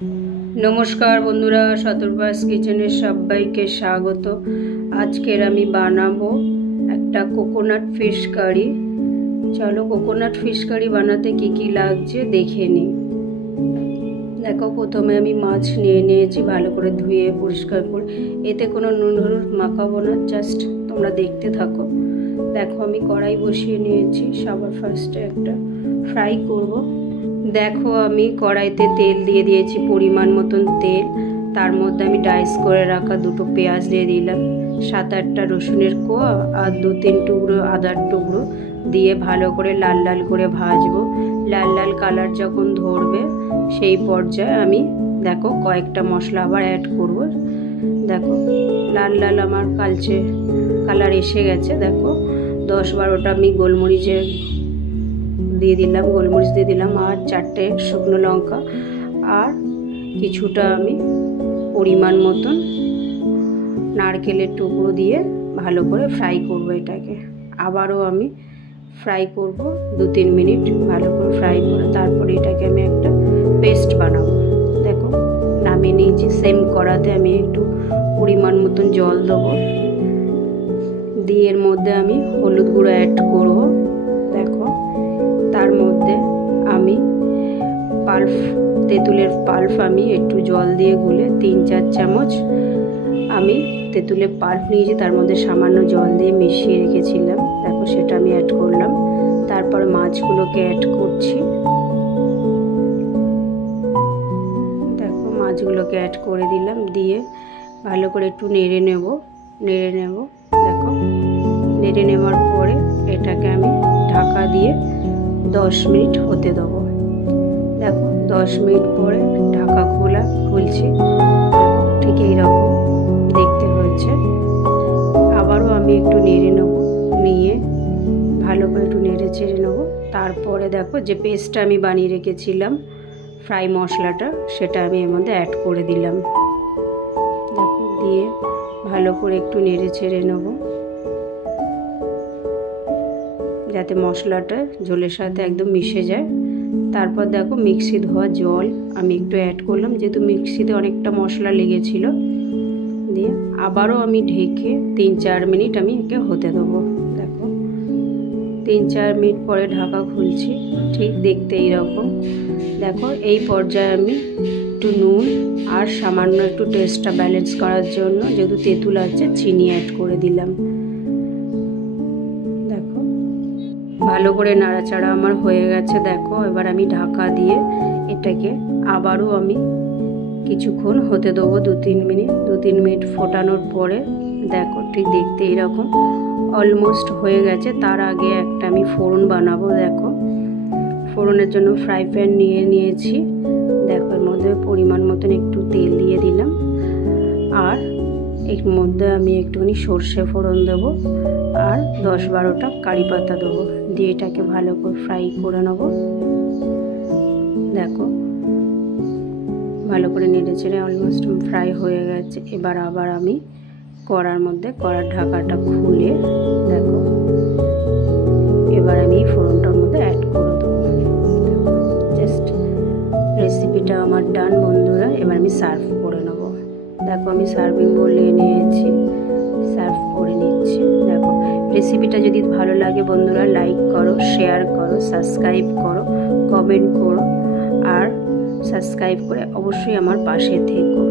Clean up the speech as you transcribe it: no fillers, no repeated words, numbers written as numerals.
नमस्कार बंधुरा शतुर्पास किचेने सबाइके स्वागत। आजकेर आमी बानाबो एकटा कोकोनाट फिश कारि। चलो कोकोनाट फिश कारि बानाते की लागछे देखे नि। देखो प्रथमे आमी माछ निये नियेछि भालो करे धुए परिष्कार करे। एते कोनो नुन हलुद माखाबो ना, जस्ट तोमरा देखते थाको। देखो आमी कड़ाई बसिए नियेछि, सबार फार्स्टे एकटा फ्राई करबो। देखो आमी कड़ाईते तेल दिए दिएछि परिमाण मतन तेल। तार मध्य आमी डाइस करे राखा दुटो पेঁয়াজ दिए दिलाम, 7-8टा रसुनेर कोया और 2-3 टुकरो आदार टुकरो दिए भालो करे लाल लाल करे भाजबो। लाल लाल कालार जखन धरबे सेई पर्याये आमी देखो कयेकटा मशला आबार ऐड करब। देखो लाल लाल आमार कालचे कालार एसे गेছে। देखो 10-12टा आमी गोलमरिचेर दिए दिलाम, गोलमरिच दिए दिलाम और 4টে शुकनो लंका और किछुटा आमी परिमाण मतन नारकेलेर टुकरो दिए भालो करे फ्राई करब। एटाके आबारो आमी फ्राई करब 2-3 मिनट भालो करे फ्राई करे। तारपरे एटाके आमी एकटा पेस्ट बानाबो। देखो नामिয়ে নিয়েছি। सेम कड़ाते आमी एकटु परिमाण मतन जल देबो, दिए एर मध्य आमी हलुद गुঁড়ো ऐड करब। देखो तार मध्य आमी पाल्प तेतुलेर पाल्प आमी एकटु जल दिए गुले 3-4 चामच आमी तेतुलेर पाल्प निয়েছি, तार मध्य सामान्य जल दिए मिशिয়ে রেখেছিলাম। देखो सेटा आमी ऐड करलाम। तारपर माछगुलोके ऐड करছি। देखो माछगुलोके ऐड करे दिलाम, दिए भालो करे एकटु नेড়ে নেব। देखो नेড়ে নেওয়ার পরে এটাকে আমি ঢাকা দিয়ে 10 मिनट होते देव। देखो 10 मिनट पर ढाका खुलছি। ठीक এই রকম দেখতে হয়েছে। আবারও আমি একটু নেড়ে নেব, নিয়ে ভালো করে একটু নেড়ে চেড়ে নেব। তারপরে দেখো যে পেস্টটা আমি বানিয়ে রেখেছিলাম ফ্রাই মশলাটা, সেটা আমি এর মধ্যে অ্যাড করে দিলাম। দেখো দিয়ে ভালো করে একটু নেড়ে চেড়ে নেব যাতে মশলাটা ঝোলের সাথে একদম মিশে যায়। তারপর দেখো মিক্সি ধোয়া জল আমি একটু অ্যাড করলাম, যেহেতু মিক্সিতে অনেকটা মশলা লেগেছিল। দিয়ে আবারও আমি ঢেকে 3-4 মিনিট আমি একে হতে দেবো। দেখো 3-4 মিনিট পরে ঢাকা খুলছি, ঠিক দেখতে এইরকম। দেখো এই পর্যায়ে আমি একটু নুন আর সামান্য একটু টেস্টটা ব্যালেন্স করার জন্য, যেহেতু তেঁতুল আছে, চিনি অ্যাড করে দিলাম। ভালো করে নাড়াচাড়া আমার হয়ে গেছে। দেখো এবার আমি ঢাকা দিয়ে এটাকে আবারও আমি কিছুক্ষণ হতে দেবো 2-3 মিনিট। 2-3 মিনিট ফোটানোর পরে দেখো ঠিক দেখতে এরকম অলমোস্ট হয়ে গেছে। তার আগে একটা আমি ফোড়ন বানাবো। দেখো ফোড়নের জন্য ফ্রাই প্যান নিয়ে নিয়েছি। দেখো এর মধ্যে পরিমাণ মতন একটু তেল দিয়ে দিলাম আর এর মধ্যে আমি একটুখানি সর্ষে ফোড়ন দেবো আর 10-12টা কারি পাতা দেবো। দিয়ে এটাকে ভালো করে ফ্রাই করে নেব। দেখো ভালো করে নেড়ে চেড়ে অলমোস্ট ফ্রাই হয়ে গেছে। এবার আবার আমি কড়ার মধ্যে কড়ার ঢাকাটা খুলে দেখো এবার আমি ফোড়নটার মধ্যে অ্যাড করে দেবো। জাস্ট রেসিপিটা আমার ডান বন্ধুরা। এবার আমি সার্ভ করে নেব। দেখো আমি সার্ভিং বোলে নিয়েছি, সার্ভ করে নিচ্ছি। দেখো রেসিপিটা যদি ভালো লাগে বন্ধুরা লাইক করো, শেয়ার করো, সাবস্ক্রাইব করো, কমেন্ট করো আর সাবস্ক্রাইব করে অবশ্যই আমার পাশে থেকো।